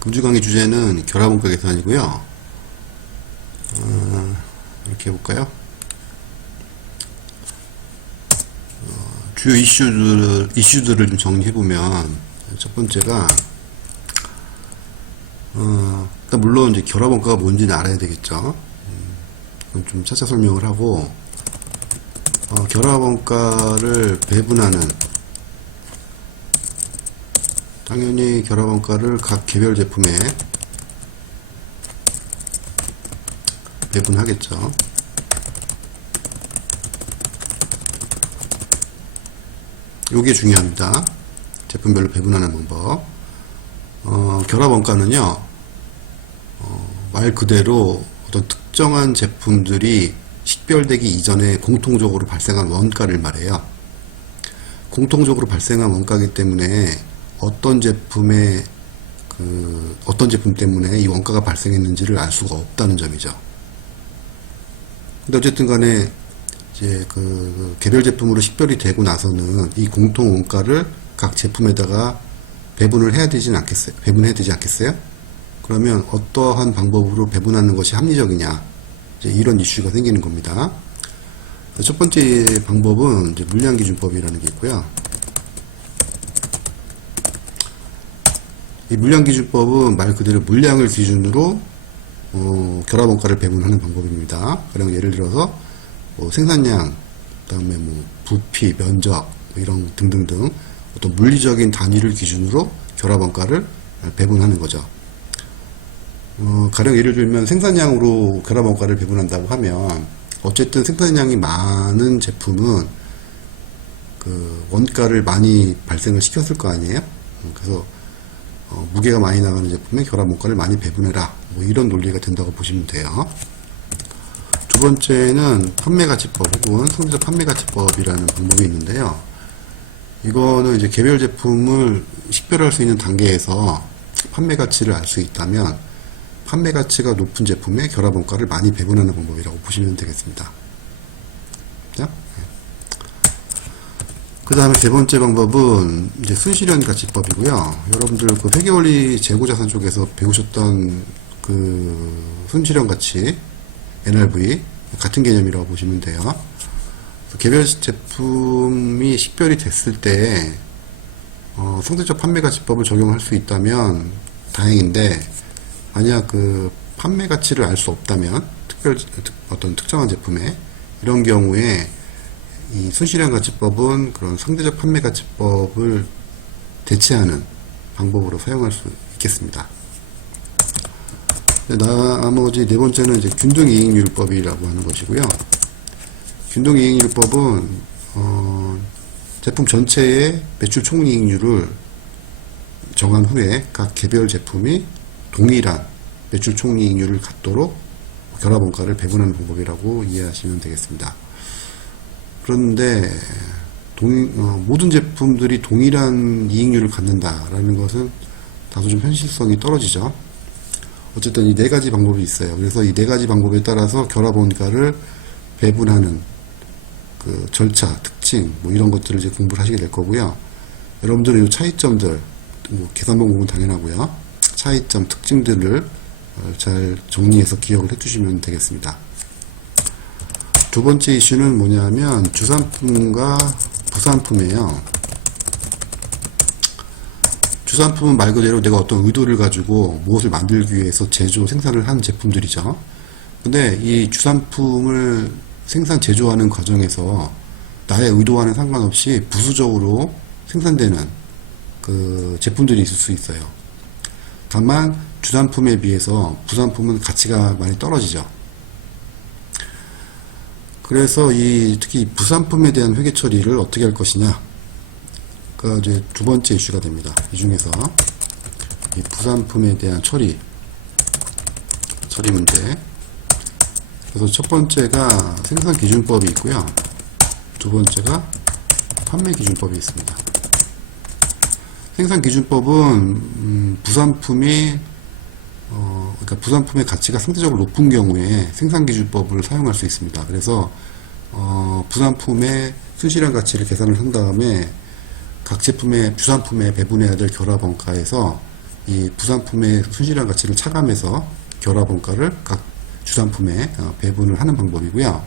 금주 강의 주제는 결합원가 계산이고요. 이렇게 해볼까요? 주요 이슈들을 좀 정리해보면, 첫 번째가, 일단 물론 이제 결합원가가 뭔지는 알아야 되겠죠. 그럼 좀 차차 설명을 하고, 결합원가를 배분하는, 당연히 결합원가를 각 개별 제품에 배분하겠죠. 요게 중요합니다. 제품별로 배분하는 방법. 결합원가는요, 말 그대로 어떤 특정한 제품들이 식별되기 이전에 공통적으로 발생한 원가를 말해요. 공통적으로 발생한 원가이기 때문에 어떤 제품 때문에 이 원가가 발생했는지를 알 수가 없다는 점이죠. 근데 어쨌든 간에 이제 그 개별 제품으로 식별이 되고 나서는 이 공통 원가를 각 제품에다가 배분해야 되지 않겠어요? 그러면 어떠한 방법으로 배분하는 것이 합리적이냐, 이제 이런 이슈가 생기는 겁니다. 첫 번째 방법은 이제 물량기준법이라는 게 있고요. 이 물량기준법은 말 그대로 물량을 기준으로 결합원가를 배분하는 방법입니다. 그럼 예를 들어서 생산량, 그다음에 부피, 면적 이런 등등등 어떤 물리적인 단위를 기준으로 결합원가를 배분하는 거죠. 가령 예를 들면 생산량으로 결합원가를 배분한다고 하면 어쨌든 생산량이 많은 제품은 그 원가를 많이 발생을 시켰을 거 아니에요. 그래서 무게가 많이 나가는 제품에 결합원가를 많이 배분해라, 이런 논리가 된다고 보시면 돼요. 두 번째는 판매가치법 혹은 상대적 판매가치법이라는 방법이 있는데요. 이거는 이제 개별 제품을 식별할 수 있는 단계에서 판매가치를 알 수 있다면 판매가치가 높은 제품에 결합원가를 많이 배분하는 방법이라고 보시면 되겠습니다. 그 다음에 세 번째 방법은 이제 순실현 가치법이고요. 여러분들 그 회계원리 재고자산 쪽에서 배우셨던 그 순실현 가치, NRV 같은 개념이라고 보시면 돼요. 개별 제품이 식별이 됐을 때 상대적 판매가치법을 적용할 수 있다면 다행인데, 만약 그 판매가치를 알 수 없다면 어떤 특정한 제품에, 이런 경우에 이 순실현 가치법은 그런 상대적 판매가치법을 대체하는 방법으로 사용할 수 있겠습니다. 나머지 네 번째는 이제 균등이익률법이라고 하는 것이고요. 균등이익률법은 제품 전체의 매출 총이익률을 정한 후에 각 개별 제품이 동일한 매출 총이익률을 갖도록 결합원가를 배분하는 방법이라고 이해하시면 되겠습니다. 그런데 모든 제품들이 동일한 이익률을 갖는다라는 것은 다소 좀 현실성이 떨어지죠. 어쨌든 이 네 가지 방법이 있어요. 그래서 이 네 가지 방법에 따라서 결합원가를 배분하는 그 절차, 특징, 이런 것들을 이제 공부를 하시게 될 거고요. 여러분들은 이 차이점들, 계산 방법은 당연하고요. 차이점, 특징들을 잘 정리해서 기억을 해두시면 되겠습니다. 두 번째 이슈는 뭐냐면 주산품과 부산품이에요. 주산품은 말 그대로 내가 어떤 의도를 가지고 무엇을 만들기 위해서 제조, 생산을 한 제품들이죠. 근데 이 주산품을 생산, 제조하는 과정에서 나의 의도와는 상관없이 부수적으로 생산되는 그 제품들이 있을 수 있어요. 다만 주산품에 비해서 부산품은 가치가 많이 떨어지죠. 그래서 특히 부산품에 대한 회계 처리를 어떻게 할 것이냐, 그 이제 두 번째 이슈가 됩니다. 이 중에서 이 부산품에 대한 처리 문제. 그래서 첫 번째가 생산기준법이 있고요. 두 번째가 판매기준법이 있습니다. 생산기준법은 부산품이 그러니까 부산품의 가치가 상대적으로 높은 경우에 생산기준법을 사용할 수 있습니다. 그래서 부산품의 순실현 가치를 계산을 한 다음에 각 제품의 주산품에 배분해야 될 결합원가에서 이 부산품의 순실한 가치를 차감해서 결합원가를 각 주산품에 배분을 하는 방법이고요.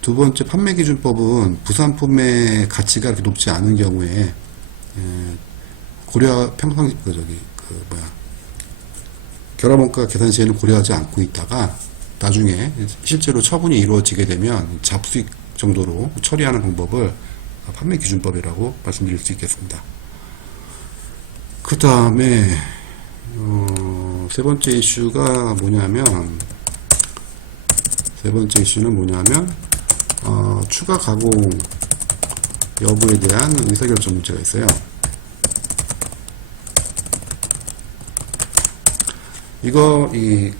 두 번째 판매기준법은 부산품의 가치가 그렇게 높지 않은 경우에 결합원가 계산 시에는 고려하지 않고 있다가 나중에 실제로 처분이 이루어지게 되면 잡수익 정도로 처리하는 방법을 판매기준법이라고 말씀드릴 수 있겠습니다. 그 다음에 세 번째 이슈는 뭐냐면 추가 가공 여부에 대한 의사결정 문제가 있어요. 이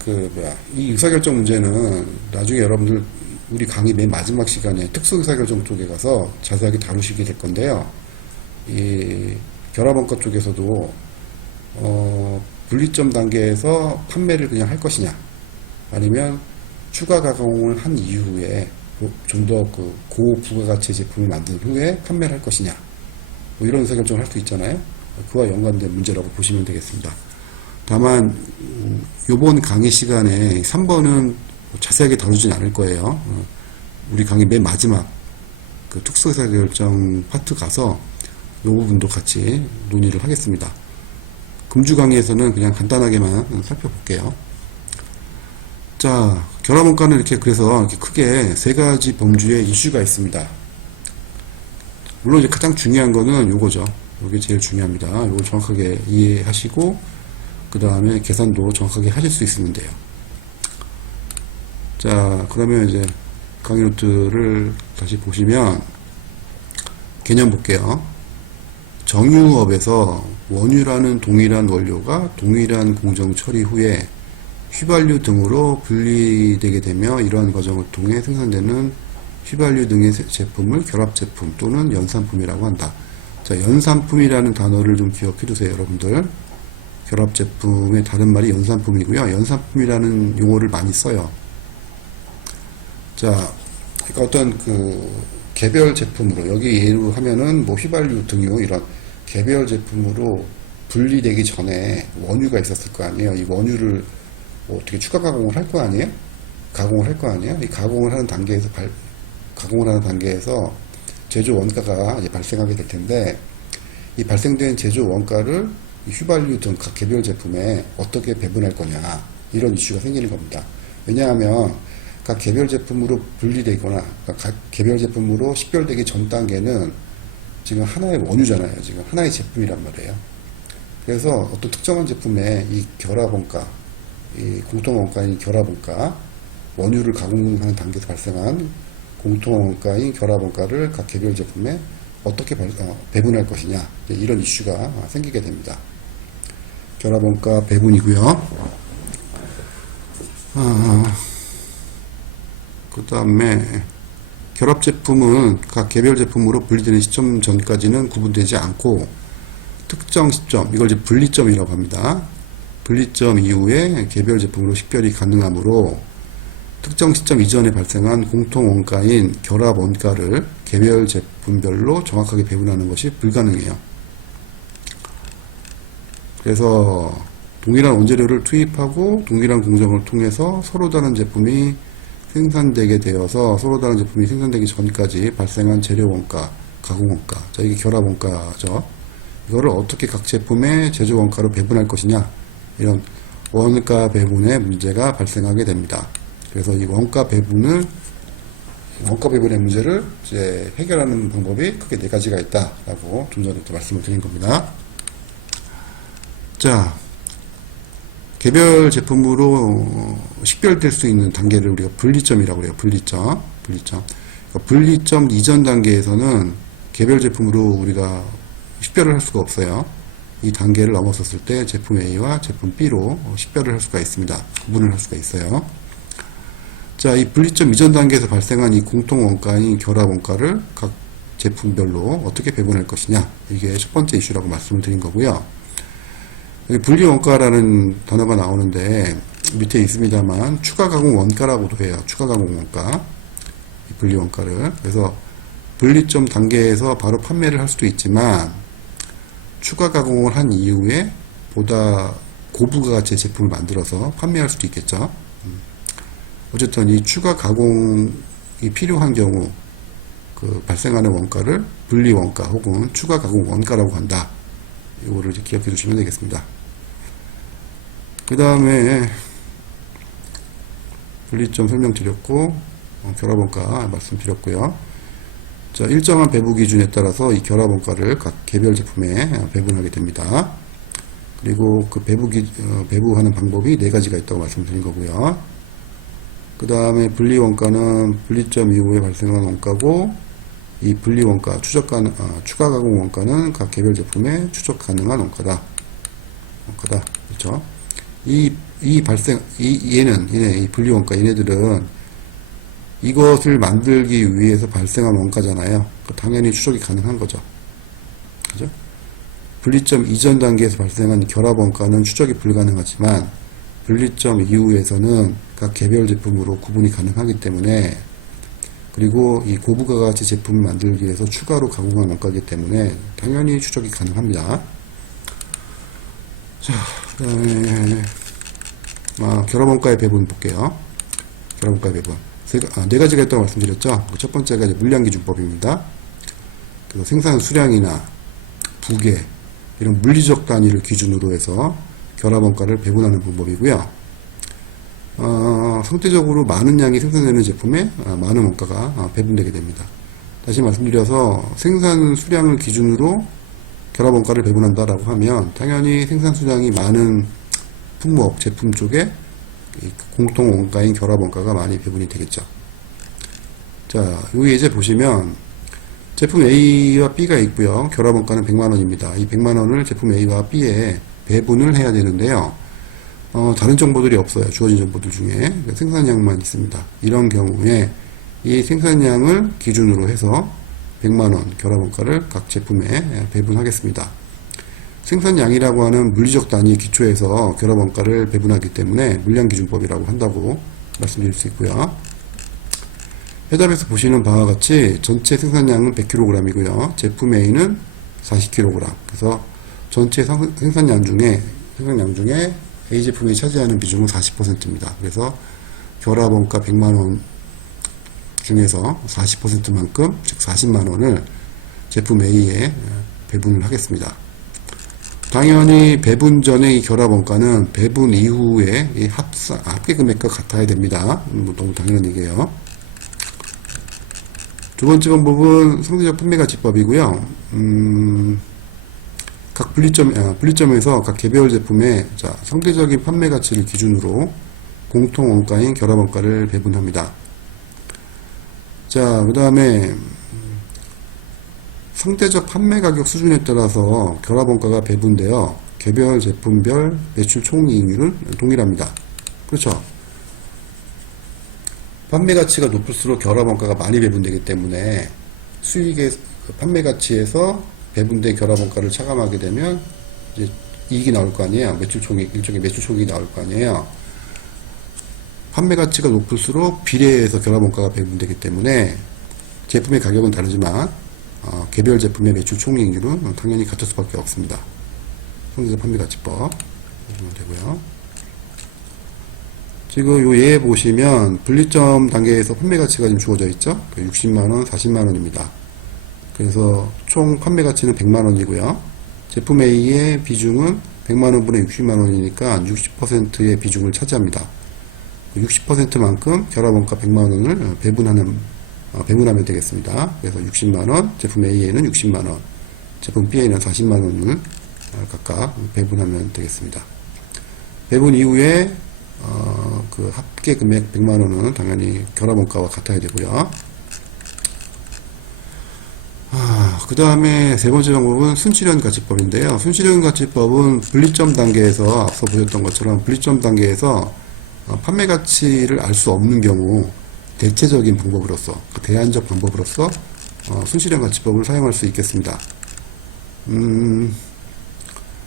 의사결정 문제는 나중에 여러분들 우리 강의 맨 마지막 시간에 특수 의사결정 쪽에 가서 자세하게 다루시게 될 건데요. 이 결합원가 쪽에서도 분리점 단계에서 판매를 그냥 할 것이냐, 아니면 추가 가공을 한 이후에 좀 더 고부가가치의 제품을 만든 후에 판매를 할 것이냐, 뭐 이런 의사결정을 할 수 있잖아요. 그와 연관된 문제라고 보시면 되겠습니다. 다만 요번 강의 시간에 3번은 자세하게 다루진 않을 거예요. 우리 강의 맨 마지막 그 특수의사결정 파트 가서 이 부분도 같이 논의를 하겠습니다. 금주 강의에서는 그냥 간단하게만 살펴볼게요. 자, 결합원가는 그래서 이렇게 크게 세 가지 범주의 이슈가 있습니다. 물론 이제 가장 중요한 거는 요거죠. 요게 제일 중요합니다. 요걸 정확하게 이해하시고 그 다음에 계산도 정확하게 하실 수 있으면 돼요. 자, 그러면 이제 강의 노트를 다시 보시면 개념 볼게요. 정유업에서 원유라는 동일한 원료가 동일한 공정 처리 후에 휘발유 등으로 분리되게 되며 이러한 과정을 통해 생산되는 휘발유 등의 제품을 결합제품 또는 연산품이라고 한다. 자, 연산품이라는 단어를 좀 기억해 두세요, 여러분들. 결합제품의 다른 말이 연산품이고요. 연산품이라는 용어를 많이 써요. 자, 그러니까 어떤 개별 제품으로, 여기 예로 하면은 뭐 휘발유 등유 이런 개별 제품으로 분리되기 전에 원유가 있었을 거 아니에요. 이 원유를 뭐 어떻게 추가 가공을 할 거 아니에요? 가공을 할 거 아니에요? 이 가공을 하는 단계에서 제조 원가가 이제 발생하게 될 텐데, 이 발생된 제조 원가를 휘발유 등 각 개별 제품에 어떻게 배분할 거냐, 이런 이슈가 생기는 겁니다. 왜냐하면 각 개별 제품으로 분리되거나 각 개별 제품으로 식별되기 전 단계는 지금 하나의 원유잖아요. 지금 하나의 제품이란 말이에요. 그래서 어떤 특정한 제품의 이 결합원가, 이 공통원가인 결합원가, 원유를 가공하는 단계에서 발생한 공통원가인 결합원가를 각 개별 제품에 어떻게 배분할 것이냐, 이런 이슈가 생기게 됩니다. 결합원가 배분이고요. 그 다음에 결합제품은 각 개별 제품으로 분리되는 시점 전까지는 구분되지 않고 특정 시점, 이걸 이제 분리점이라고 합니다. 분리점 이후에 개별 제품으로 식별이 가능하므로 특정 시점 이전에 발생한 공통원가인 결합원가를 개별 제품별로 정확하게 배분하는 것이 불가능해요. 그래서 동일한 원재료를 투입하고 동일한 공정을 통해서 서로 다른 제품이 생산되게 되어서 서로 다른 제품이 생산되기 전까지 발생한 재료원가, 가공원가, 자, 이게 결합원가죠. 이거를 어떻게 각 제품의 제조원가로 배분할 것이냐, 이런 원가 배분의 문제가 발생하게 됩니다. 그래서 이 원가 배분의 문제를 이제 해결하는 방법이 크게 네 가지가 있다라고 좀 전에 말씀을 드린 겁니다. 자, 개별 제품으로 식별될 수 있는 단계를 우리가 분리점이라고 그래요. 분리점. 그러니까 분리점 이전 단계에서는 개별 제품으로 우리가 식별을 할 수가 없어요. 이 단계를 넘어섰을 때 제품 A와 제품 B로 식별을 할 수가 있습니다. 구분을 할 수가 있어요. 자, 이 분리점 이전 단계에서 발생한 이 공통 원가인 결합 원가를 각 제품별로 어떻게 배분할 것이냐, 이게 첫 번째 이슈라고 말씀을 드린 거고요. 여기 분리 원가라는 단어가 나오는데 밑에 있습니다만 추가 가공 원가라고도 해요. 추가 가공 원가, 분리 원가를. 그래서 분리점 단계에서 바로 판매를 할 수도 있지만 추가 가공을 한 이후에 보다 고부가가치의 제품을 만들어서 판매할 수도 있겠죠. 어쨌든 이 추가 가공이 필요한 경우 그 발생하는 원가를 분리 원가 혹은 추가 가공 원가라고 한다. 이거를 이제 기억해 주시면 되겠습니다. 그 다음에 분리점 설명드렸고 결합원가 말씀드렸고요. 자, 일정한 배부 기준에 따라서 이 결합원가를 각 개별 제품에 배분하게 됩니다. 그리고 그 배부하는 방법이 4가지가 있다고 말씀드린 거고요. 그 다음에 분리원가는 분리점 이후에 발생한 원가고, 이 분리원가, 추가 가공 원가는 각 개별 제품에 추적 가능한 원가다. 그렇죠? 이 분리원가, 얘네들은 이것을 만들기 위해서 발생한 원가잖아요. 당연히 추적이 가능한 거죠. 그죠? 분리점 이전 단계에서 발생한 결합원가는 추적이 불가능하지만, 분리점 이후에서는 각 개별 제품으로 구분이 가능하기 때문에, 그리고 이 고부가가치 제품을 만들기 위해서 추가로 가공한 원가이기 때문에 당연히 추적이 가능합니다. 자, 그 다음에 결합원가의 배분 볼게요. 결합원가의 배분 4가지가 있다고 말씀드렸죠. 첫 번째가 이제 물량기준법입니다. 그래서 생산 수량이나 부계 이런 물리적 단위를 기준으로 해서 결합원가를 배분하는 방법이고요. 상대적으로 많은 양이 생산되는 제품에 많은 원가가 배분되게 됩니다. 다시 말씀드려서 생산 수량을 기준으로 결합원가를 배분한다라고 하면 당연히 생산 수량이 많은 품목, 제품 쪽에 공통 원가인 결합원가가 많이 배분이 되겠죠. 자, 여기 예제 보시면 제품 A와 B가 있고요. 결합원가는 100만원입니다. 이 100만원을 제품 A와 B에 배분을 해야 되는데요. 다른 정보들이 없어요. 주어진 정보들 중에. 생산량만 있습니다. 이런 경우에 이 생산량을 기준으로 해서 100만원 결합원가를 각 제품에 배분하겠습니다. 생산량이라고 하는 물리적 단위 기초에서 결합원가를 배분하기 때문에 물량기준법이라고 한다고 말씀드릴 수 있고요. 해답에서 보시는 바와 같이 전체 생산량은 100kg이고요. 제품 A는 40kg. 그래서 전체 생산량 중에 A 제품이 차지하는 비중은 40%입니다. 그래서 결합원가 100만원 중에서 40%만큼, 즉 40만원을 제품 A에 배분을 하겠습니다. 당연히 배분 전에 이 결합원가는 배분 이후에 이 합계 금액과 같아야 됩니다. 너무 당연한 얘기예요. 두 번째 방법은 상대적 판매가치법이고요. 각 분리점에서 각 개별 제품의 상대적인 판매가치를 기준으로 공통 원가인 결합원가를 배분합니다. 자, 그 다음에 상대적 판매가격 수준에 따라서 결합원가가 배분되어 개별 제품별 매출 총이익률은 동일합니다. 그렇죠? 판매가치가 높을수록 결합원가가 많이 배분되기 때문에 수익의 판매가치에서 배분된 결합원가를 차감하게 되면 이제 이익이 나올 거 아니에요. 매출총이익, 일종의 매출총이익이 나올 거 아니에요. 판매가치가 높을수록 비례해서 결합원가가 배분되기 때문에 제품의 가격은 다르지만 개별 제품의 매출총이익률은 당연히 같을 수밖에 없습니다. 상대적 판매가치법 보시면 되고요. 지금 요 예에 보시면 분리점 단계에서 판매가치가 지금 주어져 있죠. 60만원, 40만원입니다. 그래서 총 판매가치는 100만원이고요. 제품 A의 비중은 100만원분의 60만원이니까 60%의 비중을 차지합니다. 60%만큼 결합원가 100만원을 배분하면 되겠습니다. 그래서 60만원, 제품 A에는 60만원, 제품 B에는 40만원을 각각 배분하면 되겠습니다. 배분 이후에 그 합계 금액 100만원은 당연히 결합원가와 같아야 되고요. 그 다음에 세 번째 방법은 순실현가치법인데요. 순실현가치법은 분리점 단계에서 앞서 보셨던 것처럼 분리점 단계에서 판매가치를 알 수 없는 경우 대체적인 방법으로서, 대안적 방법으로서 순실현가치법을 사용할 수 있겠습니다.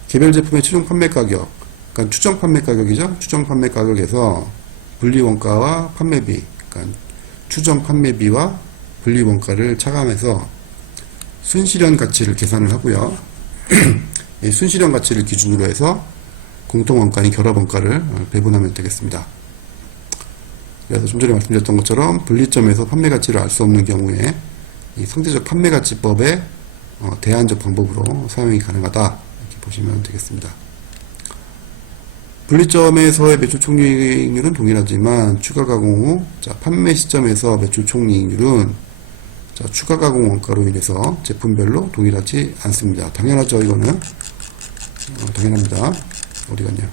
개별 제품의 최종 판매가격, 그러니까 추정 판매가격이죠. 추정 판매가격에서 분리원가와 판매비, 그러니까 추정 판매비와 분리원가를 차감해서 순실현 가치를 계산을 하고요. 이 순실현 가치를 기준으로 해서 공통원가인 결합원가를 배분하면 되겠습니다. 그래서 좀 전에 말씀드렸던 것처럼 분리점에서 판매가치를 알 수 없는 경우에 이 상대적 판매가치법의 대안적 방법으로 사용이 가능하다, 이렇게 보시면 되겠습니다. 분리점에서의 매출 총이익률은 동일하지만 추가 가공 후 판매 시점에서 매출 총이익률은 추가 가공 원가로 인해서 제품별로 동일하지 않습니다. 당연하죠. 이거는 당연합니다. 어디 갔냐?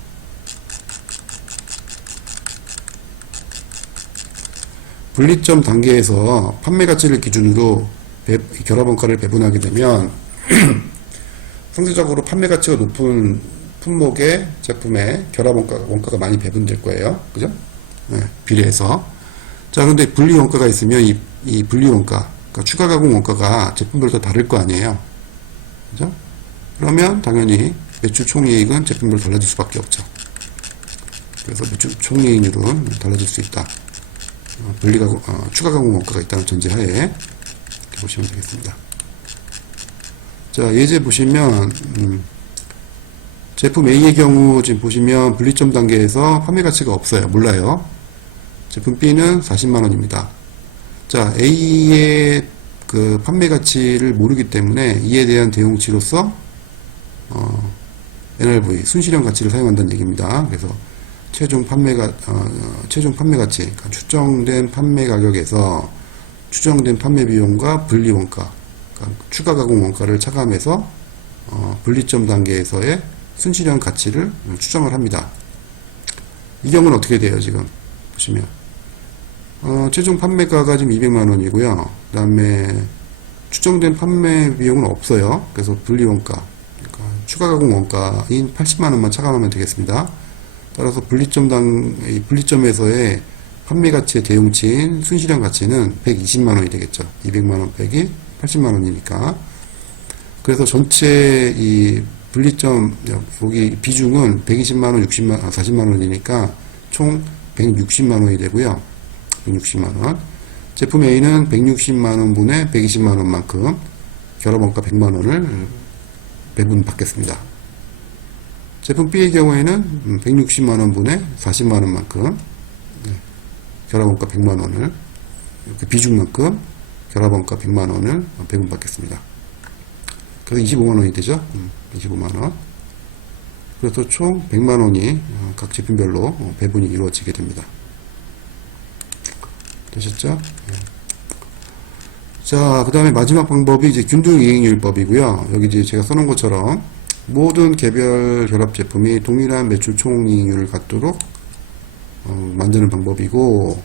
분리점 단계에서 판매 가치를 기준으로 결합원가를 배분하게 되면 상대적으로 판매 가치가 높은 품목의 제품의 결합원가가 많이 배분될 거예요. 그죠? 네, 비례해서. 자, 근데 분리원가가 있으면 이 분리원가, 그러니까 추가 가공 원가가 제품별로 다 다를 거 아니에요. 그죠? 그러면 당연히 매출 총이익은 제품별로 달라질 수밖에 없죠. 그래서 매출 총이익률은 달라질 수 있다. 추가 가공 원가가 있다는 전제하에 이렇게 보시면 되겠습니다. 자, 예제 보시면 제품 A의 경우 지금 보시면 분리점 단계에서 판매 가치가 없어요. 몰라요. 제품 B는 40만원입니다. 자, A의 그 판매 가치를 모르기 때문에 이에 대한 대응치로서 NRV 순실현 가치를 사용한다는 얘기입니다. 그래서 최종 판매 가치, 그러니까 추정된 판매 가격에서 추정된 판매 비용과 분리 원가, 그러니까 추가 가공 원가를 차감해서 분리점 단계에서의 순실현 가치를 추정을 합니다. 이 경우는 어떻게 돼요? 지금 보시면 최종 판매가가 지금 200만원이고요. 그 다음에 추정된 판매 비용은 없어요. 그래서 분리 원가, 그러니까 추가 가공 원가인 80만원만 차감하면 되겠습니다. 따라서 분리점에서의 판매 가치의 대용치인 순실현 가치는 120만원이 되겠죠. 200만원 빼기 80만원이니까. 그래서 전체 이 분리점, 여기 비중은 120만원, 40만원이니까 총 160만원이 되고요. 160만원. 제품 A는 160만원분의 120만원만큼 결합원가 100만원을 배분받겠습니다. 제품 B의 경우에는 160만원분의 40만원만큼 결합원가 100만원을 그 비중만큼 결합원가 100만원을 배분받겠습니다. 그래서 25만원이 되죠. 25만원. 그래서 총 100만원이 각 제품별로 배분이 이루어지게 됩니다. 되셨죠? 자, 그 다음에 마지막 방법이 이제 균등이익률법이고요. 여기 이제 제가 써놓은 것처럼 모든 개별 결합 제품이 동일한 매출 총이익률을 갖도록 만드는 방법이고,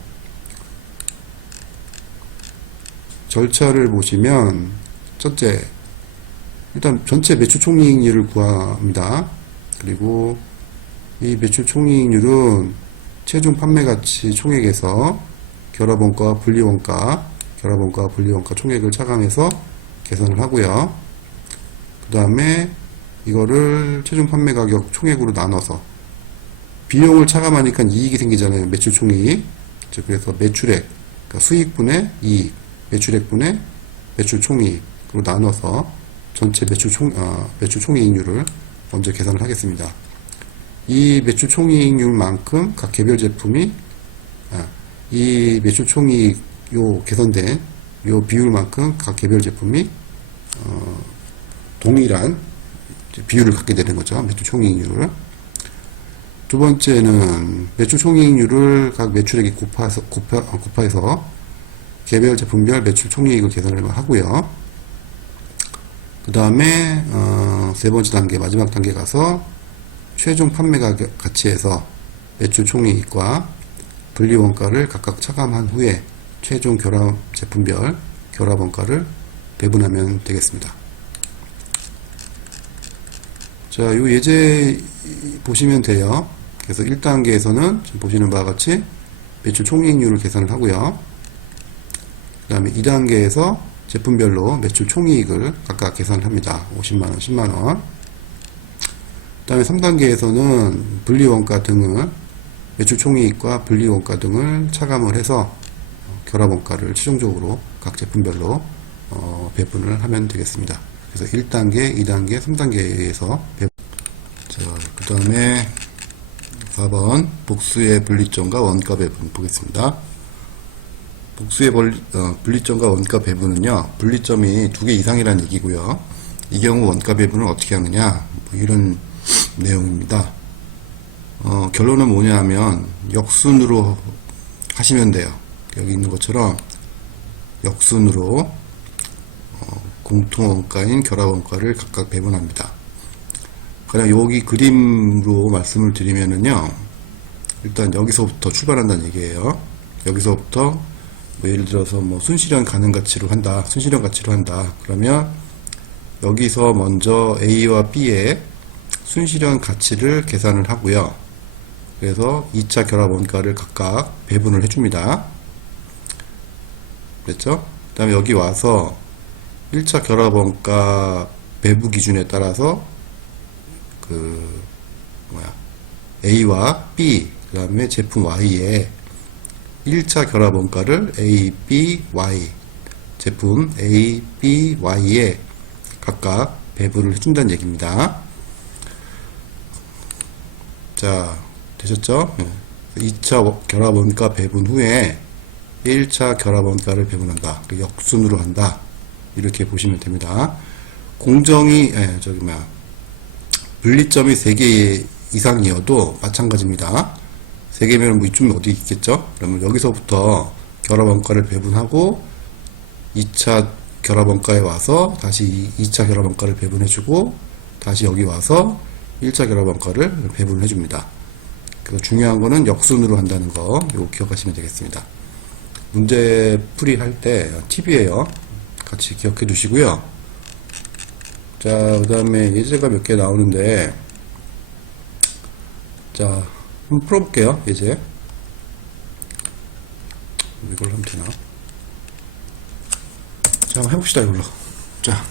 절차를 보시면 첫째, 일단 전체 매출 총이익률을 구합니다. 그리고 이 매출 총이익률은 최종 판매 가치 총액에서 결합원가와 분리원가 총액을 차감해서 계산을 하고요. 그 다음에 이거를 최종 판매 가격 총액으로 나눠서 비용을 차감하니까 이익이 생기잖아요. 매출 총이익. 그래서 매출액, 그러니까 수익분의 이익, 매출액분의 매출 총이익으로 나눠서 전체 매출 총이익률을 먼저 계산을 하겠습니다. 이 매출 총이익률만큼 각 개별 제품이 이 매출 총이익 개선된 요 비율만큼 각 개별 제품이 동일한 비율을 갖게 되는 거죠. 매출 총이익률을. 두 번째는 매출 총이익률을 각 매출액이 곱해서 개별 제품별 매출 총이익을 계산을 하고요. 그 다음에 세 번째 단계, 마지막 단계 가서 최종 판매 가치에서 매출 총이익과 분리원가를 각각 차감한 후에 최종 결합 제품별 결합원가를 배분하면 되겠습니다. 자, 요 예제 보시면 돼요. 그래서 1단계에서는 지금 보시는 바와 같이 매출 총이익률을 계산을 하고요. 그 다음에 2단계에서 제품별로 매출 총이익을 각각 계산을 합니다. 50만원, 10만원. 그 다음에 3단계에서는 분리원가 등을 매출 총이익과 분리원가 등을 차감을 해서 결합원가를 최종적으로 각 제품별로 배분을 하면 되겠습니다. 그래서 1단계, 2단계, 3단계에서 자, 그 다음에 4번 복수의 분리점과 원가 배분 보겠습니다. 복수의 분리점과 원가 배분은요, 분리점이 2개 이상이라는 얘기고요. 이 경우 원가 배분을 어떻게 하느냐, 뭐 이런 내용입니다. 결론은 뭐냐 하면 역순으로 하시면 돼요. 여기 있는 것처럼 역순으로 공통원가인 결합원가를 각각 배분합니다. 그냥 여기 그림으로 말씀을 드리면은요, 일단 여기서부터 출발한다는 얘기예요. 여기서부터 뭐 예를 들어서 뭐 순실현 가능 가치로 한다, 순실현 가치로 한다. 그러면 여기서 먼저 A와 B의 순실현 가치를 계산을 하고요. 그래서 2차 결합 원가를 각각 배분을 해줍니다. 그랬죠? 그 다음에 여기 와서 1차 결합 원가 배분 기준에 따라서 A와 B, 그 다음에 제품 Y의 1차 결합 원가를 A, B, Y, 제품 A, B, Y에 각각 배분을 해준다는 얘기입니다. 자, 되셨죠? 2차 결합 원가 배분 후에 1차 결합 원가를 배분한다. 역순으로 한다. 이렇게 보시면 됩니다. 공정이, 분리점이 3개 이상이어도 마찬가지입니다. 3개면 뭐 이쯤에 어디 있겠죠? 그러면 여기서부터 결합 원가를 배분하고 2차 결합 원가에 와서 다시 2차 결합 원가를 배분해주고 다시 여기 와서 1차 결합 원가를 배분해줍니다. 그래서 중요한 거는 역순으로 한다는 거, 이거 기억하시면 되겠습니다. 문제 풀이 할 때 팁이에요. 같이 기억해 두시고요. 자, 그 다음에 예제가 몇 개 나오는데, 자, 한번 풀어볼게요. 예제. 이걸로 하면 되나? 자, 한번 해봅시다. 이걸로. 자,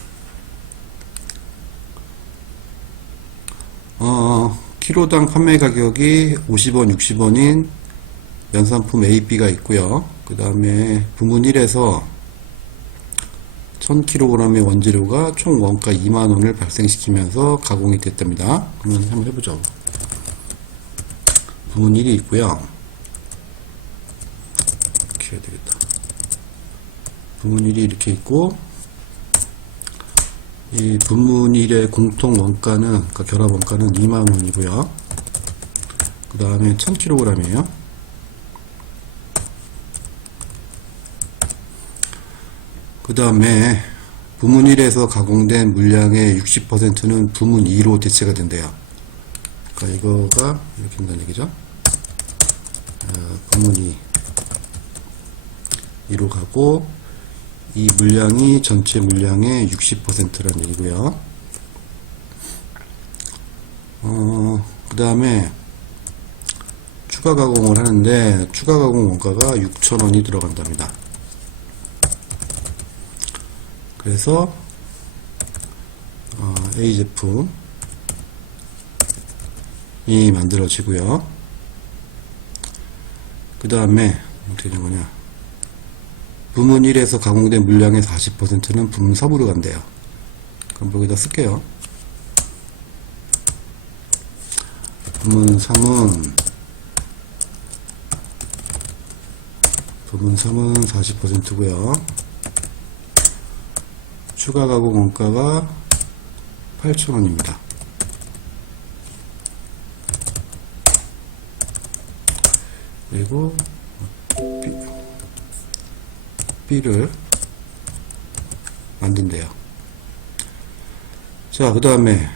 키로당 판매 가격이 50원, 60원인 연산품 A, B가 있고요. 그 다음에 부문 1에서 1000kg의 원재료가 총 원가 2만원을 발생시키면서 가공이 됐답니다. 그러면 한번 해보죠. 부문 1이 있고요. 이렇게 해야 되겠다. 부문 1이 이렇게 있고, 이 부문 1의 공통 원가는, 그러니까 결합 원가는 2만원이고요. 그 다음에 1000kg이에요. 그 다음에 부문 1에서 가공된 물량의 60%는 부문 2로 대체가 된대요. 그러니까 이거가 이렇게 된다는 얘기죠. 부문 2로 가고, 이 물량이 전체 물량의 60%라는 얘기고요. 그 다음에 추가 가공을 하는데 추가 가공 원가가 6,000원이 들어간답니다. 그래서 A 제품이 만들어지고요. 그 다음에 어떻게 된 거냐, 부문 1에서 가공된 물량의 40%는 부문 3으로 간대요. 그럼 여기다 쓸게요. 부문 3은 40%고요. 추가 가공 원가가 8,000원입니다. 그리고 B를 만든대요. 자, 그 다음에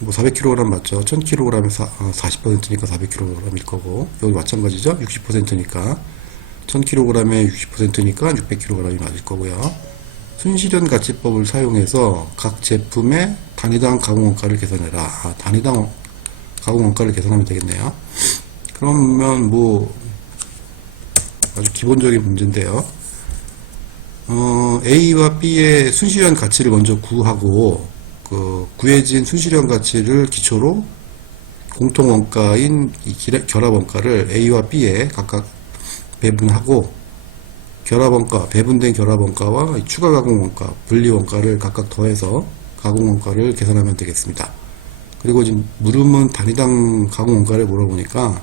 뭐 400kg 맞죠? 1000kg에 40%니까 400kg일 거고, 여기 마찬가지죠? 60%니까 1000kg에 60%니까 600kg이 맞을 거고요. 순실현 가치법을 사용해서 각 제품의 단위당 가공 원가를 계산해라. 단위당 가공 원가를 계산하면 되겠네요. 그러면 뭐 아주 기본적인 문제인데요. A와 B의 순실현 가치를 먼저 구하고, 구해진 순실현 가치를 기초로 공통원가인 이 결합원가를 A와 B에 각각 배분하고, 결합원가, 배분된 결합원가와 추가 가공원가, 분리원가를 각각 더해서 가공원가를 계산하면 되겠습니다. 그리고 지금 물음은 단위당 가공 원가를 물어보니까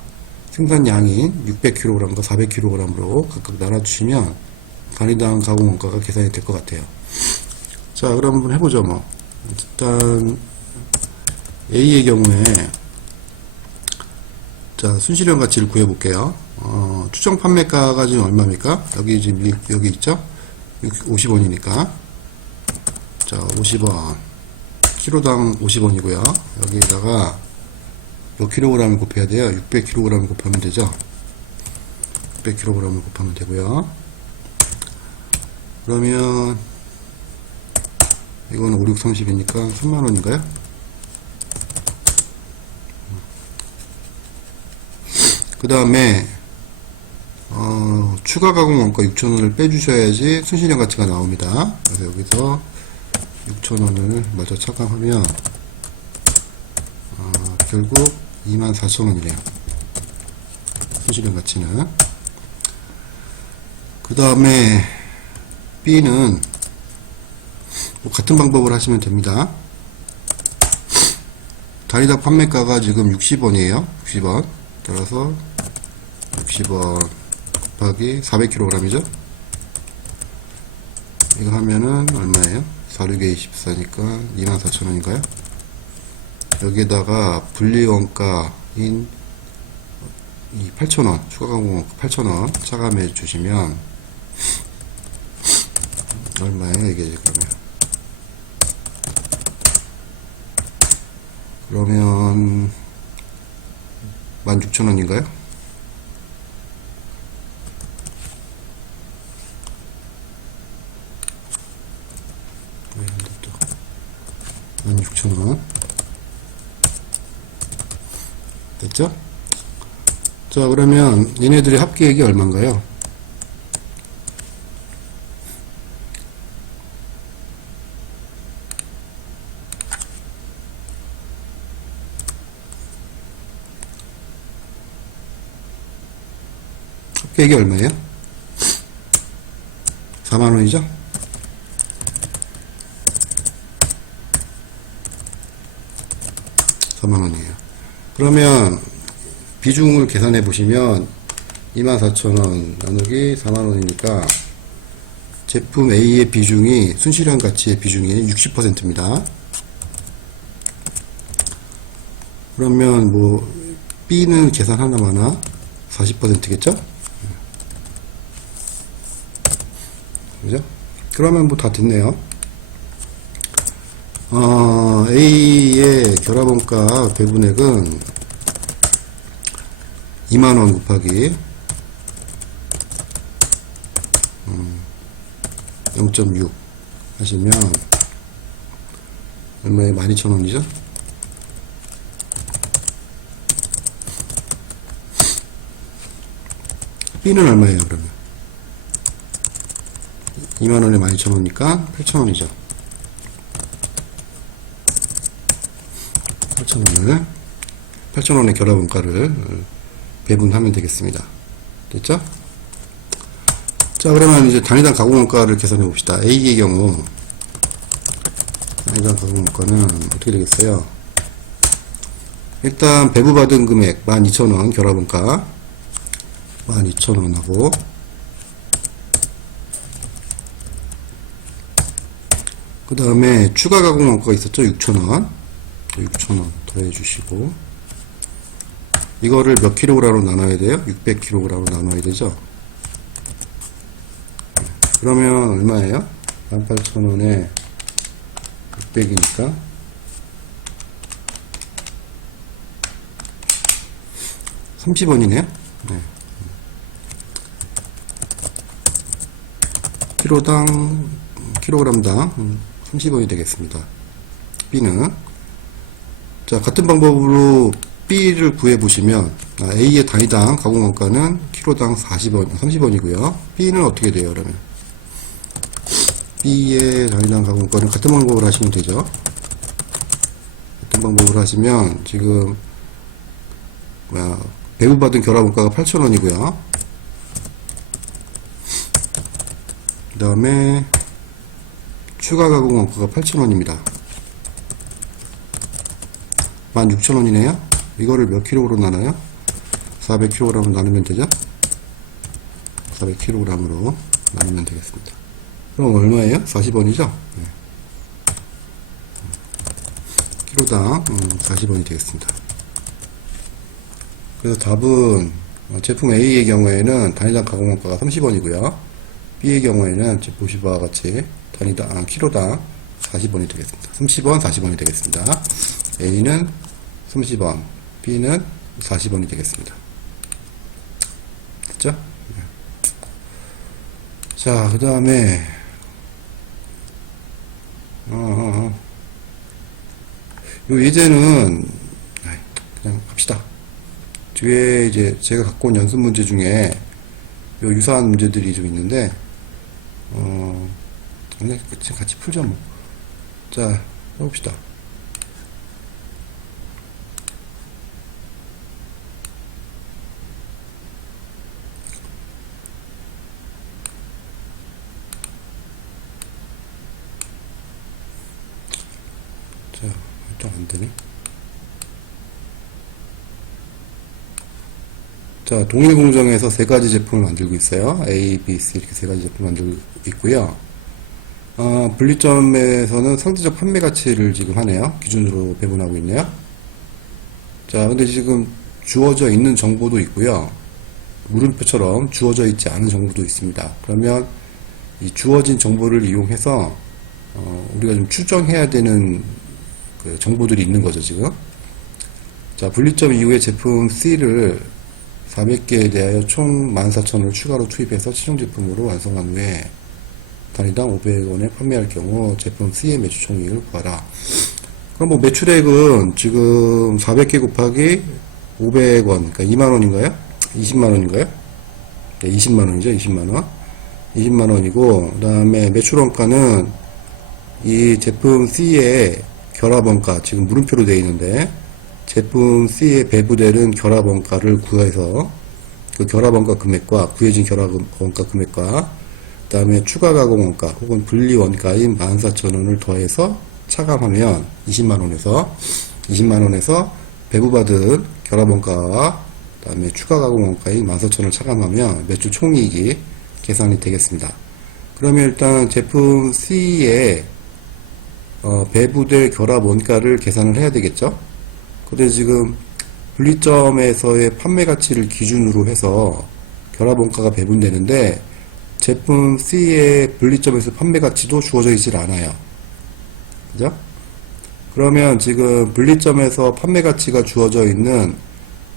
생산량인 600kg과 400kg으로 각각 나눠주시면 단위당 가공 원가가 계산이 될 것 같아요. 자, 그럼 한번 해보죠. 뭐 일단 A의 경우에 자, 순실현 가치를 구해볼게요. 추정 판매가가 지금 얼마입니까? 여기 지금 여기 있죠? 50원이니까. 자, 50원. 키로당 50원이고요. 여기다가 몇 킬로그램을 곱해야 돼요? 600kg을 곱하면 되죠? 600kg을 곱하면 되고요. 그러면 이거는 5, 6, 30이니까 3만원인가요? 그 다음에 추가 가공 원가 6,000원을 빼주셔야지 순실현 가치가 나옵니다. 그래서 여기서 6,000원을 먼저 차감하면 결국 24,000원이네요. 순실현 가치는. 그 다음에 B는 뭐 같은 방법을 하시면 됩니다. 단위당 판매가가 지금 60원이에요. 60원. 따라서 60원 곱하기 400kg이죠. 이거 하면은 얼마예요? 4, 6에 24니까 24,000원인가요? 여기에다가 분리원가인 이 8,000원, 추가가공원가 8,000원 차감해 주시면 얼마예요? 이게 그러면 16,000원인가요? 왜 또 16,000원 됐죠? 자, 그러면 얘네들의 합계액이 얼마인가요? 합계액이 얼마예요? 4만원이죠? 그러면 비중을 계산해 보시면 24,000원 나누기 4만원이니까 제품 A의 비중이 순실현 가치의 비중이 60%입니다. 그러면 뭐 B는 계산 하나마나 40%겠죠? 그죠? 그러면 뭐 다 됐네요. A의 결합원가 배분액은 2만원 곱하기 0.6 하시면 얼마에 12,000원이죠? B는 얼마예요, 그러면? 2만원에 12,000원이니까 8,000원이죠. 8,000원의 결합원가를 배분하면 되겠습니다. 됐죠? 자, 그러면 이제 단위당 가공원가를 계산해 봅시다. A의 경우 단위당 가공원가는 어떻게 되겠어요? 일단 배부받은 금액 12,000원 결합원가 12,000원하고 그 다음에 추가 가공원가가 있었죠? 6,000원 6,000원 더해 주시고 이거를 몇 킬로그램으로 나눠야 돼요? 600kg으로 나눠야 되죠? 그러면 얼마예요? 18,000원에 600이니까 30원이네요? 네. 킬로그램당 30원이 되겠습니다. B는 자, 같은 방법으로 B를 구해보시면 A의 단위당 가공원가는 키로당 30원이고요. B는 어떻게 돼요, 그러면? B의 단위당 가공원가는 같은 방법으로 하시면 되죠. 같은 방법으로 하시면 지금 배부받은 결합원가가 8,000원이고요. 그 다음에 추가 가공원가가 8,000원입니다. 16,000원이네요. 이거를 몇 킬로로 나눠요? 400kg으로 나누면 되죠? 400kg으로 나누면 되겠습니다. 그럼 얼마예요? 40원이죠? 네. 키로당 40원이 되겠습니다. 그래서 답은 제품 A의 경우에는 단위당 가공원가가 30원이고요. B의 경우에는 지금 보신 바와 같이 단위당 키로당 40원이 되겠습니다. 30원, 40원이 되겠습니다. A는 30원, B는 40원이 되겠습니다. 됐죠? 네. 자, 그 다음에 요 예제는 그냥 합시다. 뒤에 이제 제가 갖고 온 연습 문제 중에 요 유사한 문제들이 좀 있는데 그냥 같이 풀죠 뭐. 자, 해봅시다. 자, 일단 안 되네. 자, 동일 공정에서 세 가지 제품을 만들고 있어요. A, B, C 이렇게 세 가지 제품을 만들고 있고요. 분리점에서는 상대적 판매 가치를 지금 하네요. 기준으로 배분하고 있네요. 자, 근데 지금 주어져 있는 정보도 있고요. 물음표처럼 주어져 있지 않은 정보도 있습니다. 그러면 이 주어진 정보를 이용해서 우리가 좀 추정해야 되는 그 정보들이 있는 거죠, 지금. 자, 분리점 이후에 제품 C를 400개에 대하여 총 14,000원을 추가로 투입해서 최종 제품으로 완성한 후에 단위당 500원에 판매할 경우 제품 C의 매출 총이익을 구하라. 그럼 뭐 매출액은 지금 400개 곱하기 500원, 그러니까 2만원인가요? 20만원인가요? 네, 20만원이죠, 20만원. 20만원이고, 그 다음에 매출원가는 이 제품 C의 결합원가, 지금 물음표로 되어 있는데, 제품 C의 배부되는 결합원가를 구해서 그 결합원가 금액과 구해진 결합원가 금액과 그 다음에 추가 가공원가 혹은 분리원가인 14,000원을 더해서 차감하면 20만원에서 배부받은 결합원가와 그 다음에 추가 가공원가인 14,000원을 차감하면 매출 총이익이 계산이 되겠습니다. 그러면 일단 제품 C의 배부될 결합원가를 계산을 해야 되겠죠. 근데 지금 분리점에서의 판매 가치를 기준으로 해서 결합원가가 배분되는데 제품 C의 분리점에서 판매 가치도 주어져 있질 않아요. 그죠? 그러면 지금 분리점에서 판매 가치가 주어져 있는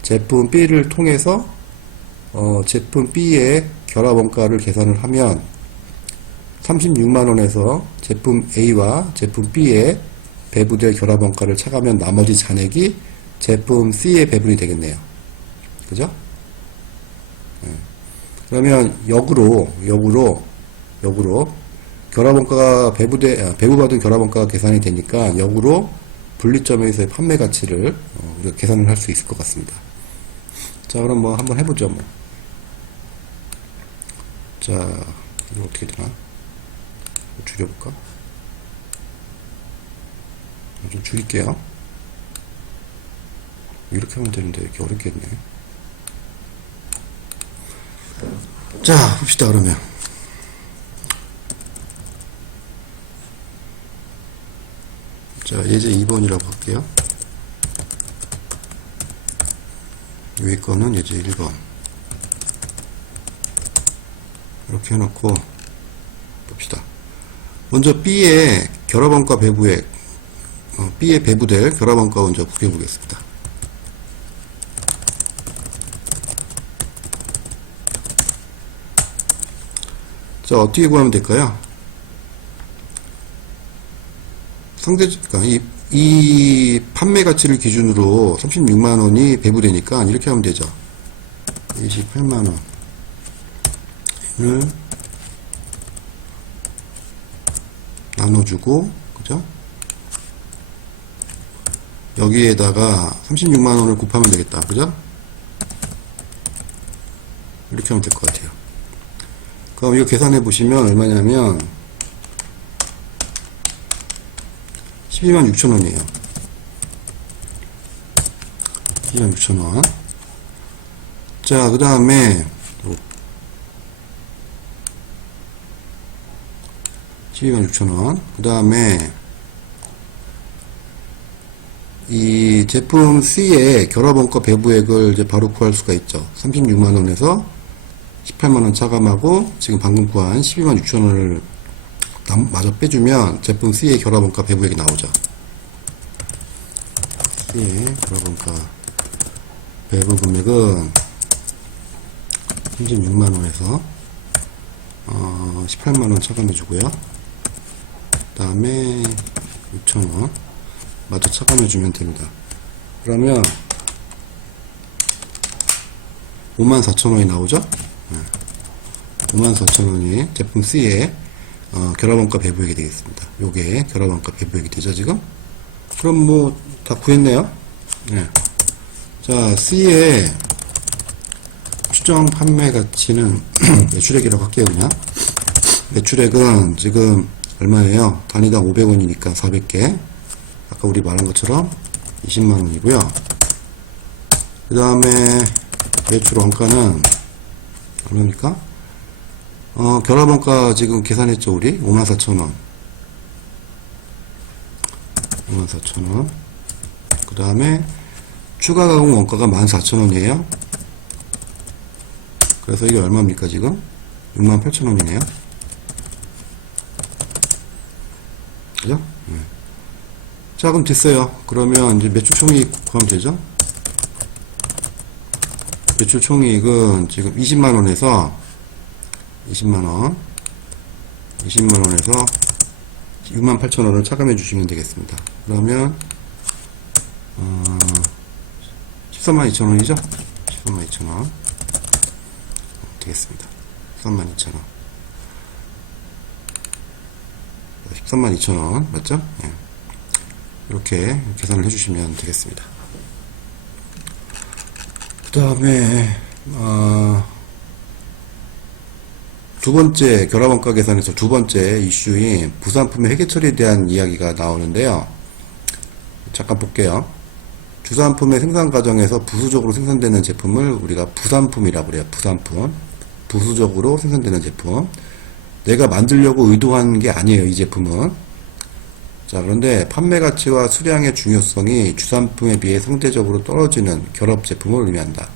제품 B를 통해서 제품 B의 결합원가를 계산을 하면 36만원에서 제품 A와 제품 B의 배부될 결합원가를 차가면 나머지 잔액이 제품 C의 배분이 되겠네요. 그죠? 네. 그러면 역으로 결합원가가 배부받은 결합원가가 계산이 되니까 역으로 분리점에서의 판매 가치를 우리가 계산을 할 수 있을 것 같습니다. 자, 그럼 뭐 한번 해보죠. 뭐. 자, 이거 어떻게 되나? 줄여볼까? 좀 줄일게요. 이렇게 하면 되는데 이렇게 어렵겠네. 자, 봅시다. 그러면 자, 예제 2번이라고 할게요. 위에 거는 예제 1번 이렇게 해놓고 봅시다. 먼저 B의 결합원가 배부액, B의 배부될 결합원가 먼저 구해보겠습니다. 자, 어떻게 구하면 될까요? 그러니까 이 판매 가치를 기준으로 36만원이 배부되니까 이렇게 하면 되죠. 28만원을 나눠주고, 그죠? 여기에다가 36만원을 곱하면 되겠다. 그죠? 이렇게 하면 될 것 같아요. 그럼 이거 계산해 보시면 얼마냐면 126,000원이에요. 126,000원. 자, 그 다음에 126,000원. 그 다음에 이 제품 C의 결합원가 배부액을 이제 바로 구할 수가 있죠. 36만원에서 18만원 차감하고 지금 방금 구한 126,000원을 마저 빼주면 제품 C의 결합원가 배부액이 나오죠. C의 결합원가 배부 금액은 36만원에서 18만원 차감해주고요. 그 다음에 6,000원 마저 차감해주면 됩니다. 그러면 54,000원이 나오죠? 54,000원이 제품 C의 결합원가 배부액이 되겠습니다. 요게 결합원가 배부액이 되죠, 지금? 그럼 뭐, 다 구했네요? 네. 자, C의 추정 판매 가치는 매출액이라고 할게요, 그냥. 매출액은 지금 얼마예요? 단위당 500원이니까 400개. 아까 우리 말한 것처럼 20만원이고요. 그 다음에 매출 원가는 얼마입니까? 결합원가 지금 계산했죠, 우리? 54,000원. 54,000원. 그 다음에 추가 가공 원가가 14,000원이에요. 그래서 이게 얼마입니까, 지금? 68,000원이네요. 그죠? 네. 자, 그럼 됐어요. 그러면 이제 매출 총이익 구하면 되죠? 매출 총이익은 지금 20만원에서 20만원에서 68,000원을 차감해 주시면 되겠습니다. 그러면 132,000원이죠? 132,000원 되겠습니다. 132,000원 132,000원 맞죠? 예. 이렇게 계산을 해주시면 되겠습니다. 그 다음에 두 번째 결합원가 계산에서 두 번째 이슈인 부산품의 회계 처리에 대한 이야기가 나오는데요. 잠깐 볼게요. 주산품의 생산 과정에서 부수적으로 생산되는 제품을 우리가 부산품이라고 그래요. 부산품. 부수적으로 생산되는 제품. 내가 만들려고 의도한 게 아니에요, 이 제품은. 자, 그런데 판매 가치와 수량의 중요성이 주산품에 비해 상대적으로 떨어지는 결합 제품을 의미한다.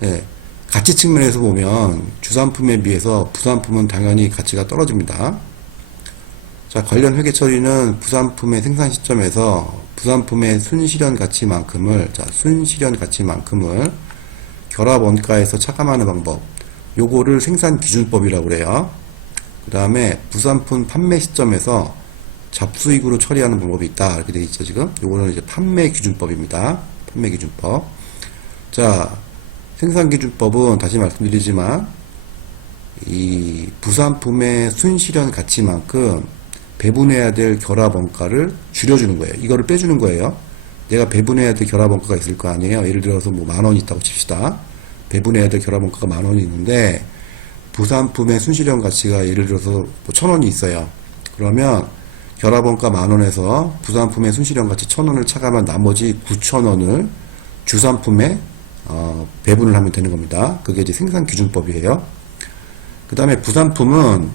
네, 가치 측면에서 보면 주산품에 비해서 부산품은 당연히 가치가 떨어집니다. 자, 관련 회계 처리는 부산품의 생산 시점에서 부산품의 순실현 가치만큼을, 순실현 가치만큼을 결합 원가에서 차감하는 방법, 요거를 생산 기준법이라고 그래요. 그 다음에 부산품 판매 시점에서 잡수익으로 처리하는 방법이 있다. 이렇게 되어 있죠, 지금. 요거는 이제 판매 기준법입니다. 판매 기준법. 자, 생산 기준법은 다시 말씀드리지만, 이 부산품의 순실현 가치만큼 배분해야 될 결합 원가를 줄여주는 거예요. 이거를 빼주는 거예요. 내가 배분해야 될 결합 원가가 있을 거 아니에요. 예를 들어서 뭐 10,000원이 있다고 칩시다. 배분해야 될 결합 원가가 10,000원이 있는데, 부산품의 순실현 가치가 예를 들어서 뭐 1,000원이 있어요. 그러면 결합원가 10,000원에서 부산품의 순실현 가치 1,000원을 차감한 나머지 9,000원을 주산품에 배분을 하면 되는 겁니다. 그게 이제 생산 기준법이에요. 그 다음에 부산품은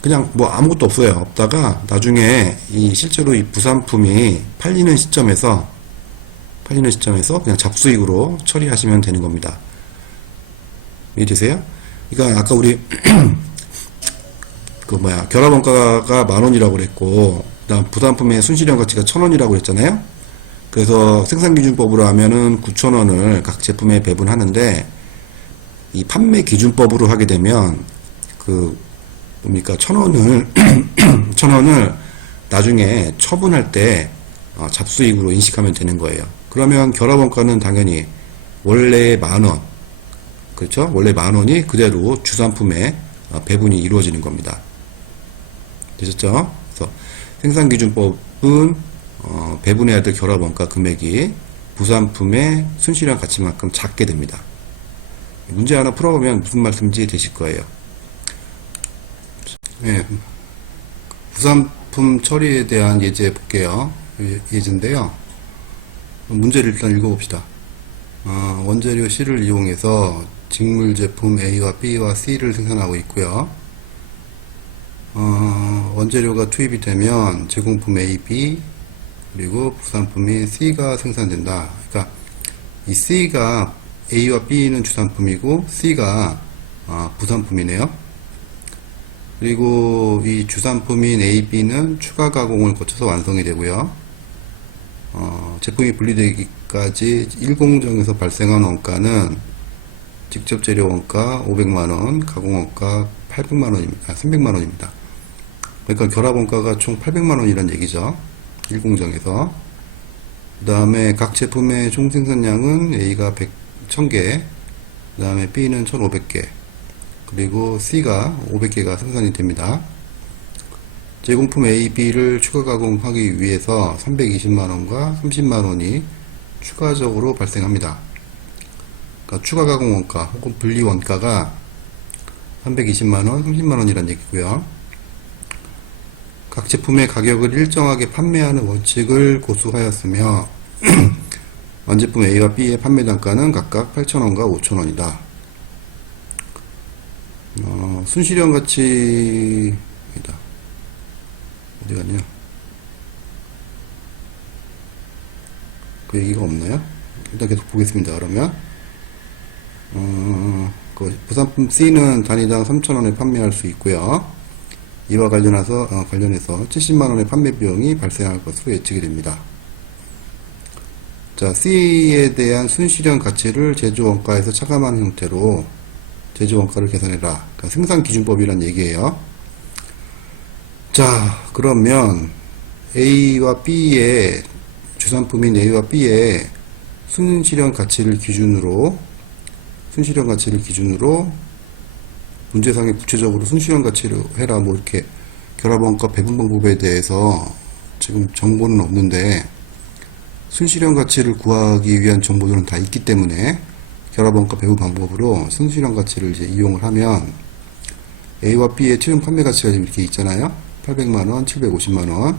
그냥 뭐 아무것도 없어요. 없다가 나중에 이 실제로 이 부산품이 팔리는 시점에서 그냥 잡수익으로 처리하시면 되는 겁니다. 이해되세요? 그러니까 아까 우리 결합원가가 10,000원이라고 그랬고, 그다음 부산품의 순실현 가치가 1,000원이라고 그랬잖아요. 그래서 생산기준법으로 하면은 9,000원을 각 제품에 배분하는데, 이 판매 기준법으로 하게 되면 1,000원을 1,000원을 나중에 처분할 때 잡수익으로 인식하면 되는 거예요. 그러면 결합원가는 당연히 원래 10,000원, 그렇죠? 원래 10,000원이 그대로 주산품에 배분이 이루어지는 겁니다. 되셨죠? 그래서 생산기준법은 배분해야 될 결합원가 금액이 부산품의 순실현 가치만큼 작게 됩니다. 문제 하나 풀어보면 무슨 말씀인지 되실 거예요. 네, 부산품 처리에 대한 예제 볼게요. 예제인데요. 문제를 일단 읽어봅시다. 원재료 C를 이용해서 직물 제품 A와 B와 C를 생산하고 있고요. 원재료가 투입이 되면 제공품 A, B 그리고 부산품인 C가 생산된다. 그러니까 이 C가 A와 B는 주산품이고 C가 부산품이네요. 그리고 이 주산품인 A, B는 추가 가공을 거쳐서 완성이 되고요. 제품이 분리되기까지 1공정에서 발생한 원가는 직접 재료 원가 500만원, 가공 원가 800만원입니다. 300만원입니다. 그러니까 결합 원가가 총 800만원이란 얘기죠. 1공정에서. 그 다음에 각 제품의 총 생산량은 A가 1000개, 그 다음에 B는 1500개, 그리고 C가 500개가 생산이 됩니다. 제공품 A, B를 추가 가공하기 위해서 320만원과 30만원이 추가적으로 발생합니다. 그러니까 추가 가공 원가 혹은 분리 원가가 320만원, 30만원이란 얘기고요. 각 제품의 가격을 일정하게 판매하는 원칙을 고수하였으며 완제품 A와 B의 판매 단가는 각각 8,000원과 5,000원이다. 순실현 가치입니다. 어디 갔냐? 그 얘기가 없나요? 일단 계속 보겠습니다. 그러면 그 부산품 C는 단위당 3,000원에 판매할 수 있고요. 이와 관련해서 70만원의 판매 비용이 발생할 것으로 예측이 됩니다. 자, C에 대한 순실현 가치를 제조원가에서 차감하는 형태로 제조원가를 계산해라. 그러니까 생산기준법이란 얘기예요. 자, 그러면 A와 B의 주산품인 A와 B의 순실현 가치를 기준으로 문제상에 구체적으로 순실현 가치를 해라 뭐 이렇게 결합원가 배분 방법에 대해서 지금 정보는 없는데 순실현 가치를 구하기 위한 정보들은 다 있기 때문에 결합원가 배분 방법으로 순실현 가치를 이제 이용을 하면 A와 B의 최종 판매 가치가 지금 이렇게 있잖아요. 800만원, 750만원.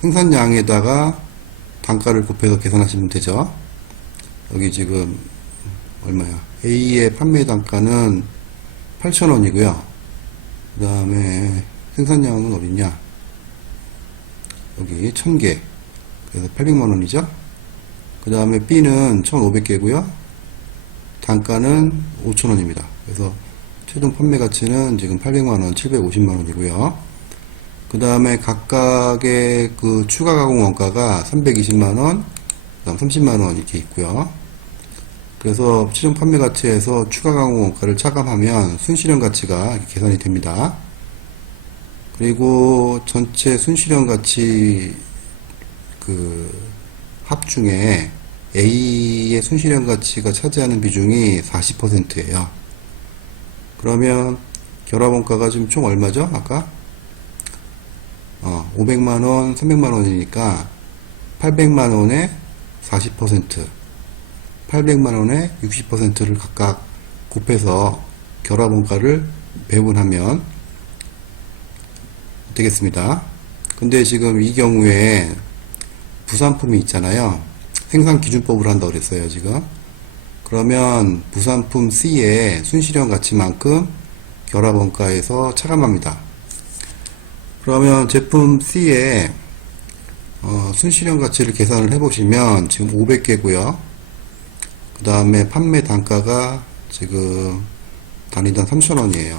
생산량에다가 단가를 곱해서 계산하시면 되죠. 여기 지금 얼마야? A의 판매 단가는 8,000원이고요. 그 다음에 생산량은 어딨냐? 여기 1000개. 그래서 800만원이죠. 그 다음에 B는 1500개고요. 단가는 5,000원입니다. 그래서 최종 판매 가치는 지금 800만원, 750만원이고요. 그 다음에 각각의 그 추가 가공 원가가 320만원, 그 다음 30만원 이렇게 있고요. 그래서 최종 판매 가치에서 추가 가공 원가를 차감하면 순실현 가치가 이렇게 계산이 됩니다. 그리고 전체 순실현 가치 그 합 중에 A의 순실현 가치가 차지하는 비중이 40%예요. 그러면 결합원가가 지금 총 얼마죠? 아까 500만원, 300만원이니까 800만원에 40%, 800만원에 60%를 각각 곱해서 결합원가를 배분하면 되겠습니다. 근데 지금 이 경우에 부산품이 있잖아요. 생산기준법을 한다고 그랬어요, 지금. 그러면 부산품 C의 순실현 가치만큼 결합원가에서 차감합니다. 그러면 제품 C의 순실현 가치를 계산을 해보시면 지금 500개고요. 그 다음에 판매 단가가 지금 단위당 3,000원이에요.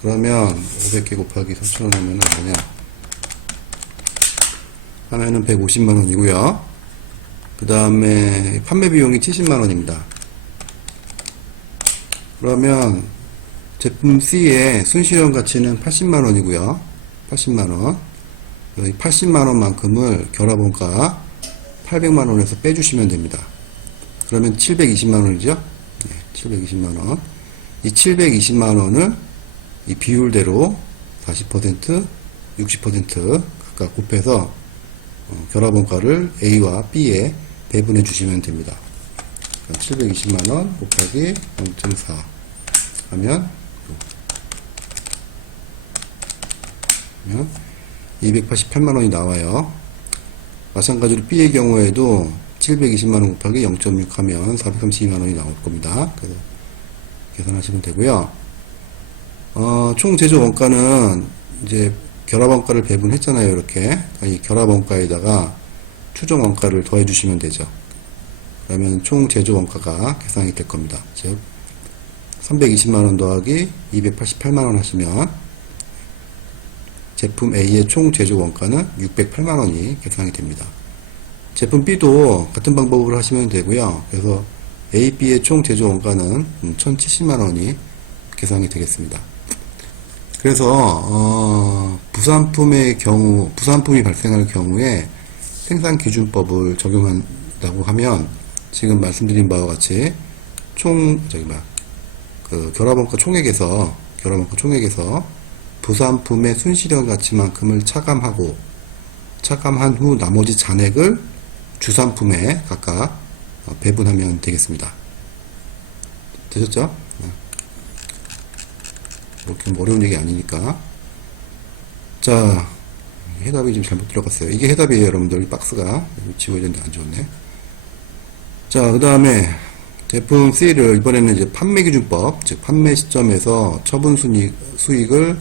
그러면 500개 곱하기 3,000원 하면 뭐냐? 하면은 150만원이고요. 그 다음에 판매 비용이 70만원입니다. 그러면 제품 C의 순실현 가치는 80만원이고요. 80만원. 80만원만큼을 결합원가 800만원에서 빼주시면 됩니다. 그러면 720만원이죠? 네, 720만원. 이 720만원을 이 비율대로 40%, 60% 각각 곱해서 결합원가를 A와 B에 배분해 주시면 됩니다. 720만원 곱하기 0.4 하면 288만원이 나와요. 마찬가지로 B의 경우에도 720만원 곱하기 0.6 하면 432만원이 나올 겁니다. 그래서 계산하시면 되고요. 총 제조 원가는 이제 결합원가를 배분했잖아요. 이렇게. 이 결합원가에다가 추정 원가를 더해 주시면 되죠. 그러면 총 제조 원가가 계산이 될 겁니다. 즉 320만원 더하기 288만원 하시면 제품 A의 총 제조 원가는 608만원이 계산이 됩니다. 제품 B도 같은 방법으로 하시면 되고요. 그래서 A, B의 총 제조 원가는 1070만원이 계산이 되겠습니다. 그래서 부산품의 경우, 부산품이 발생할 경우에 생산기준법을 적용한다고 하면 지금 말씀드린 바와 같이 결합원가 총액에서 부산품의 순실현 가치만큼을 차감한 후 나머지 잔액을 주산품에 각각 배분하면 되겠습니다. 되셨죠? 이렇게 어려운 얘기 아니니까. 자, 해답이 좀 잘못 들어갔어요. 이게 해답이에요, 여러분들. 박스가 지워졌는데 안 좋네. 자, 그 다음에 제품 C를 이번에는 이제 판매기준법, 즉 판매 시점에서 처분 수익을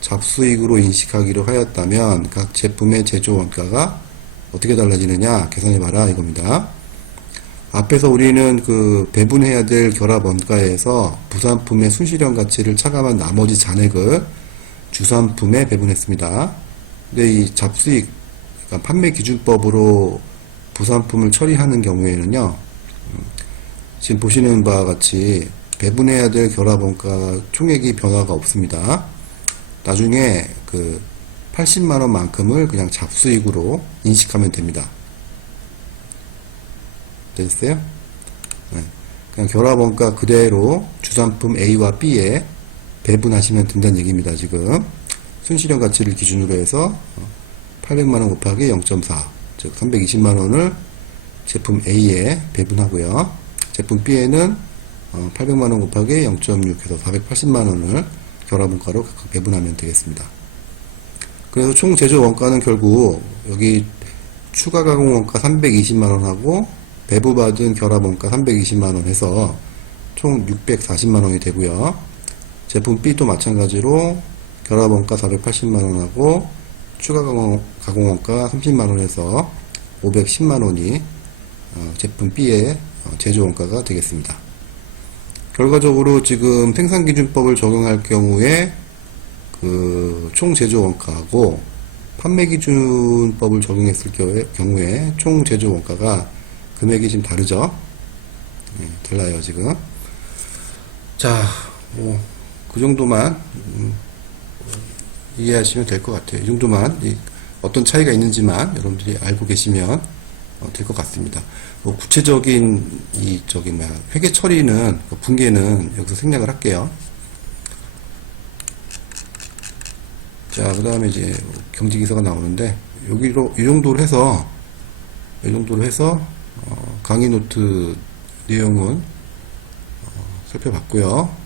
잡수익으로 인식하기로 하였다면 각 제품의 제조 원가가 어떻게 달라지느냐 계산해봐라 이겁니다. 앞에서 우리는 그 배분해야 될 결합 원가에서 부산품의 순실현 가치를 차감한 나머지 잔액을 주산품에 배분했습니다. 근데 이 잡수익, 그러니까 판매기준법으로 부산품을 처리하는 경우에는요, 지금 보시는 바와 같이 배분해야 될 결합원가 총액이 변화가 없습니다. 나중에 그 80만원 만큼을 그냥 잡수익으로 인식하면 됩니다. 됐어요? 네. 그냥 결합원가 그대로 주산품 A와 B에 배분하시면 된다는 얘기입니다. 지금 순실현 가치를 기준으로 해서 800만원 곱하기 0.4, 즉 320만원을 제품 A에 배분하고요. 제품 B에는 800만원 곱하기 0.6 해서 480만원을 결합원가로 각각 배분하면 되겠습니다. 그래서 총 제조 원가는 결국 여기 추가 가공 원가 320만원하고 배부받은 결합원가 320만원 해서 총 640만원이 되고요. 제품 B도 마찬가지로 결합원가 480만원하고 추가 가공원가 30만원 해서 510만원이 제품 B의 제조원가가 되겠습니다. 결과적으로 지금 생산기준법을 적용할 경우에 그 총 제조원가하고 판매기준법을 적용했을 경우에 총 제조원가가 금액이 지금 다르죠. 네, 달라요 지금. 자, 뭐 그 정도만 이해하시면 될 것 같아요. 이 정도만 어떤 차이가 있는지만 여러분들이 알고 계시면 될 것 같습니다. 뭐 구체적인 회계 처리는 분계는 여기서 생략을 할게요. 자, 그 다음에 이제 경지기사가 나오는데 여기로 이 정도로 해서 강의 노트 내용은 살펴봤고요.